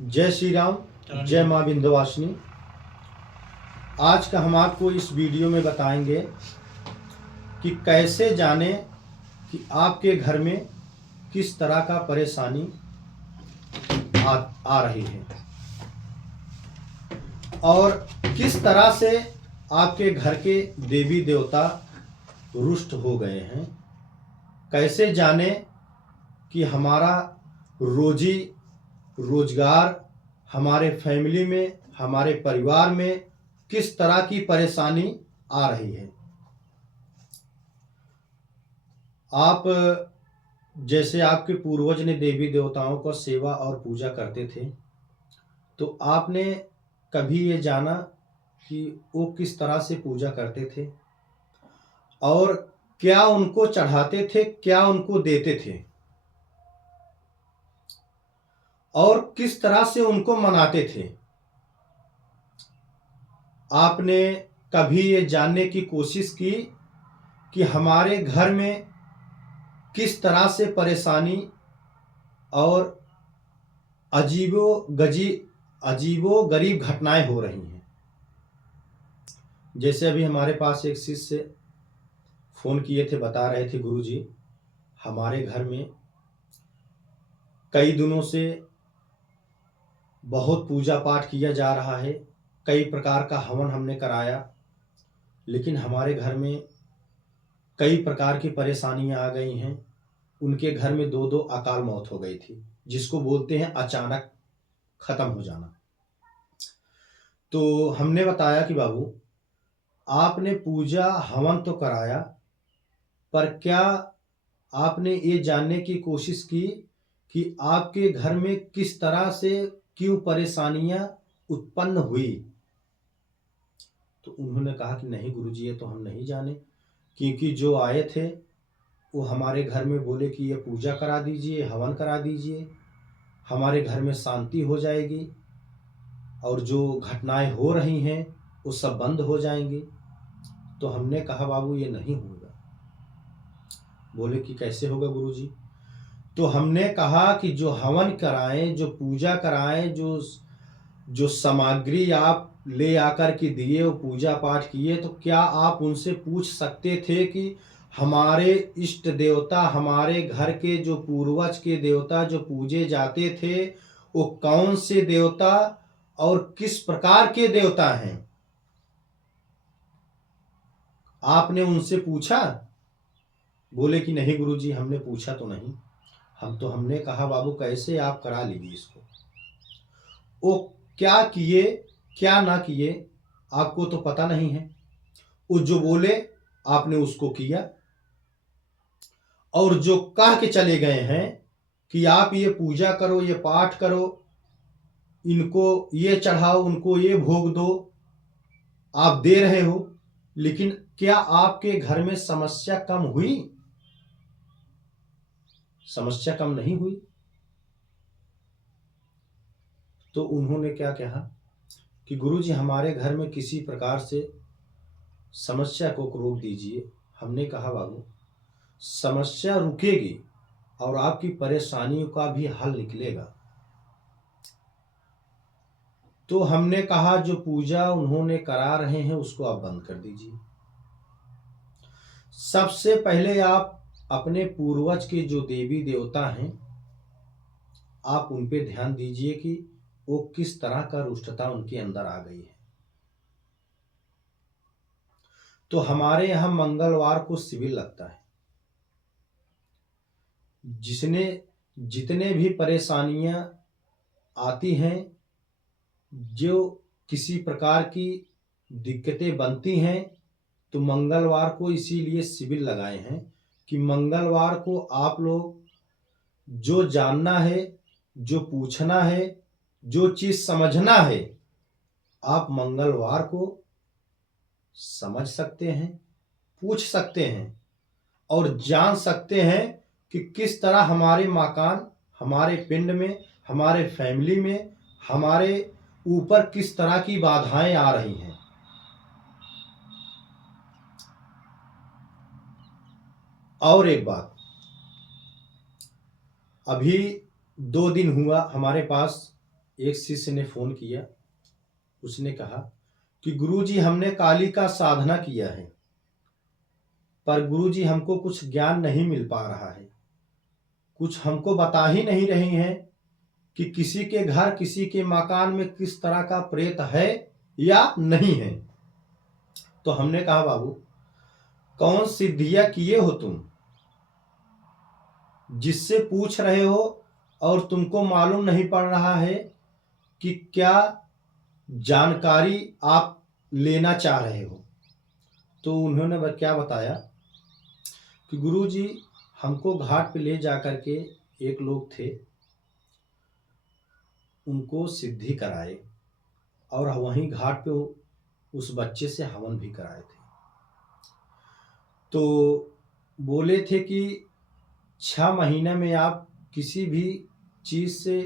जय श्री राम, जय माँ विंध्यवासिनी। आज का हम आपको इस वीडियो में बताएंगे कि कैसे जाने कि आपके घर में किस तरह का परेशानी आ रही है और किस तरह से आपके घर के देवी देवता रुष्ट हो गए हैं। कैसे जाने कि हमारा रोजी रोजगार, हमारे फैमिली में, हमारे परिवार में किस तरह की परेशानी आ रही है। आप जैसे आपके पूर्वज ने देवी देवताओं का सेवा और पूजा करते थे, तो आपने कभी ये जाना कि वो किस तरह से पूजा करते थे और क्या उनको चढ़ाते थे, क्या उनको देते थे और किस तरह से उनको मनाते थे। आपने कभी ये जानने की कोशिश की कि हमारे घर में किस तरह से परेशानी और अजीबो गरीब घटनाएं हो रही हैं। जैसे अभी हमारे पास एक शिष्य फ़ोन किए थे, बता रहे थे, गुरुजी हमारे घर में कई दिनों से बहुत पूजा पाठ किया जा रहा है, कई प्रकार का हवन हमने कराया, लेकिन हमारे घर में कई प्रकार की परेशानियां आ गई हैं। उनके घर में दो अकाल मौत हो गई थी, जिसको बोलते हैं अचानक खत्म हो जाना। तो हमने बताया कि बाबू, आपने पूजा हवन तो कराया, पर क्या आपने ये जानने की कोशिश की कि आपके घर में किस तरह से क्यों परेशानियां उत्पन्न हुई। तो उन्होंने कहा कि नहीं गुरुजी, ये तो हम नहीं जाने, क्योंकि जो आए थे वो हमारे घर में बोले कि ये पूजा करा दीजिए, हवन करा दीजिए, हमारे घर में शांति हो जाएगी और जो घटनाएं हो रही हैं वो सब बंद हो जाएंगी। तो हमने कहा बाबू ये नहीं होगा। बोले कि कैसे होगा गुरुजी। तो हमने कहा कि जो हवन कराएं, जो पूजा कराएं, जो सामग्री आप ले आकर के दिए, वो पूजा पाठ किए, तो क्या आप उनसे पूछ सकते थे कि हमारे इष्ट देवता, हमारे घर के जो पूर्वज के देवता जो पूजे जाते थे, वो कौन से देवता और किस प्रकार के देवता हैं? आपने उनसे पूछा? बोले कि नहीं गुरुजी, हमने पूछा तो नहीं। हमने कहा बाबू कैसे आप करा लीजिए इसको। वो क्या किए क्या ना किए आपको तो पता नहीं है। वो जो बोले आपने उसको किया, और जो कह के चले गए हैं कि आप ये पूजा करो, ये पाठ करो, इनको ये चढ़ाओ, उनको ये भोग दो, आप दे रहे हो, लेकिन क्या आपके घर में समस्या कम हुई? समस्या कम नहीं हुई। तो उन्होंने क्या कहा कि गुरुजी हमारे घर में किसी प्रकार से समस्या को रोक दीजिए। हमने कहा बाबू, समस्या रुकेगी और आपकी परेशानियों का भी हल निकलेगा। तो हमने कहा जो पूजा उन्होंने करा रहे हैं उसको आप बंद कर दीजिए। सबसे पहले आप अपने पूर्वज के जो देवी देवता हैं, आप उन पे ध्यान दीजिए कि वो किस तरह का रुष्टता उनके अंदर आ गई है। तो हमारे यहाँ मंगलवार को शिविर लगता है। जिसने जितने भी परेशानियां आती हैं, जो किसी प्रकार की दिक्कतें बनती हैं, तो मंगलवार को इसीलिए शिविर लगाए हैं कि मंगलवार को आप लोग जो जानना है, जो पूछना है, जो चीज समझना है, आप मंगलवार को समझ सकते हैं, पूछ सकते हैं और जान सकते हैं कि किस तरह हमारे मकान, हमारे पिंड में, हमारे फैमिली में, हमारे ऊपर किस तरह की बाधाएं आ रही हैं। और एक बात, अभी 2 दिन हुआ हमारे पास एक शिष्य ने फोन किया। उसने कहा कि गुरुजी हमने काली का साधना किया है, पर गुरुजी हमको कुछ ज्ञान नहीं मिल पा रहा है, कुछ हमको बता ही नहीं रही हैं कि किसी के घर किसी के मकान में किस तरह का प्रेत है या नहीं है। तो हमने कहा बाबू कौन सिद्धियां किए हो तुम, जिससे पूछ रहे हो और तुमको मालूम नहीं पड़ रहा है कि क्या जानकारी आप लेना चाह रहे हो। तो उन्होंने क्या बताया कि गुरुजी हमको घाट पे ले जाकर के एक लोग थे, उनको सिद्धि कराए और वहीं घाट पे उस बच्चे से हवन भी कराए थे। तो बोले थे कि 6 महीने में आप किसी भी चीज से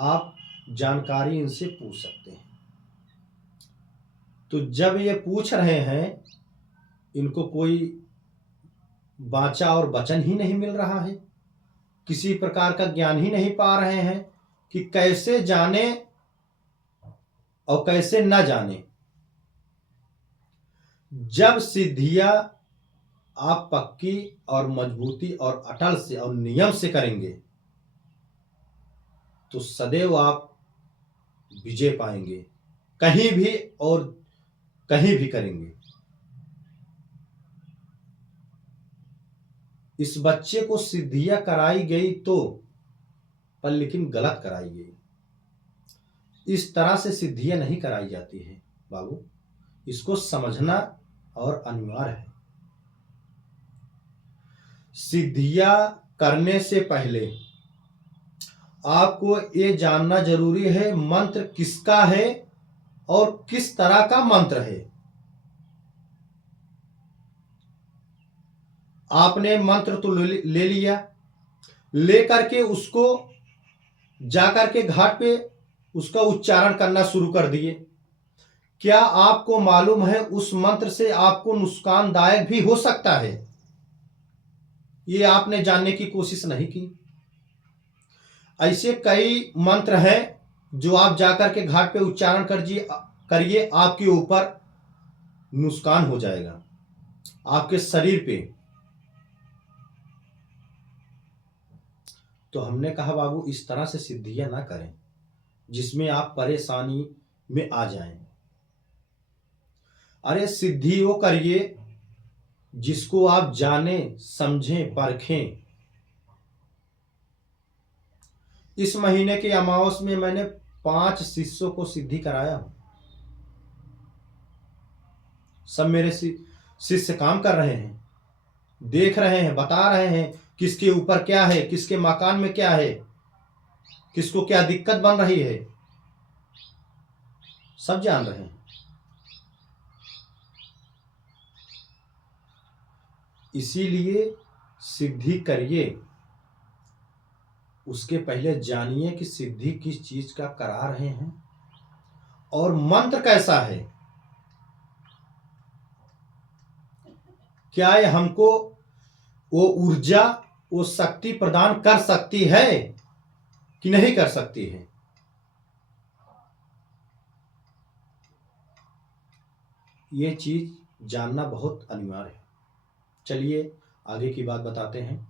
आप जानकारी इनसे पूछ सकते हैं। तो जब ये पूछ रहे हैं, इनको कोई वाचा और वचन ही नहीं मिल रहा है, किसी प्रकार का ज्ञान ही नहीं पा रहे हैं कि कैसे जाने और कैसे न जाने। जब सिद्धियां आप पक्की और मजबूती और अटल से और नियम से करेंगे तो सदैव आप विजय पाएंगे, कहीं भी और कहीं भी करेंगे। इस बच्चे को सिद्धियां कराई गई तो पर लेकिन गलत कराई गई। इस तरह से सिद्धियां नहीं कराई जाती है बाबू, इसको समझना और अनिवार्य है। सिद्धियां करने से पहले आपको ये जानना जरूरी है मंत्र किसका है और किस तरह का मंत्र है। आपने मंत्र तो ले लिया, लेकर के उसको जाकर के घाट पे उसका उच्चारण करना शुरू कर दिए। क्या आपको मालूम है उस मंत्र से आपको नुकसानदायक भी हो सकता है? ये आपने जानने की कोशिश नहीं की। ऐसे कई मंत्र हैं जो आप जाकर के घाट पे उच्चारण करिए, आपके ऊपर नुकसान हो जाएगा, आपके शरीर पे। तो हमने कहा बाबू इस तरह से सिद्धियां ना करें जिसमें आप परेशानी में आ जाएं। अरे सिद्धि वो करिए जिसको आप जाने समझें परखें। इस महीने के अमावस में मैंने 5 शिष्यों को सिद्धि कराया हूं। सब मेरे शिष्य काम कर रहे हैं, देख रहे हैं, बता रहे हैं किसके ऊपर क्या है, किसके मकान में क्या है, किसको क्या दिक्कत बन रही है, सब जान रहे हैं। इसीलिए सिद्धि करिए, उसके पहले जानिए कि सिद्धि किस चीज का करा रहे हैं और मंत्र कैसा है। क्या ये हमको वो ऊर्जा, वो शक्ति प्रदान कर सकती है कि नहीं कर सकती है। ये चीज जानना बहुत अनिवार्य है। चलिए आगे की बात बताते हैं।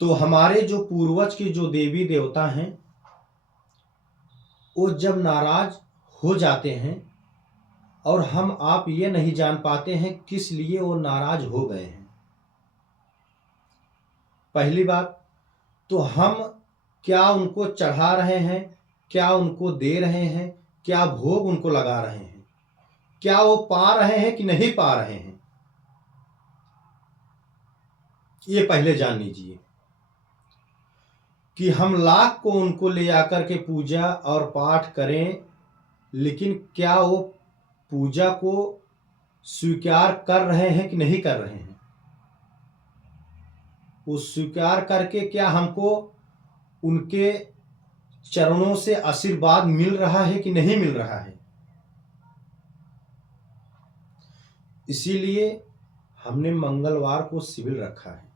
तो हमारे जो पूर्वज के जो देवी देवता हैं वो जब नाराज हो जाते हैं और हम आप ये नहीं जान पाते हैं किस लिए वो नाराज हो गए हैं। पहली बात तो हम क्या उनको चढ़ा रहे हैं, क्या उनको दे रहे हैं, क्या भोग उनको लगा रहे हैं, क्या वो पा रहे हैं कि नहीं पा रहे हैं, ये पहले जान लीजिए। कि हम लाख को उनको ले आकर के पूजा और पाठ करें, लेकिन क्या वो पूजा को स्वीकार कर रहे हैं कि नहीं कर रहे हैं। वो स्वीकार करके क्या हमको उनके चरणों से आशीर्वाद मिल रहा है कि नहीं मिल रहा है। इसीलिए हमने मंगलवार को शिविर रखा है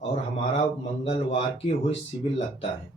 और हमारा मंगलवार के हुए शिविर लगता है।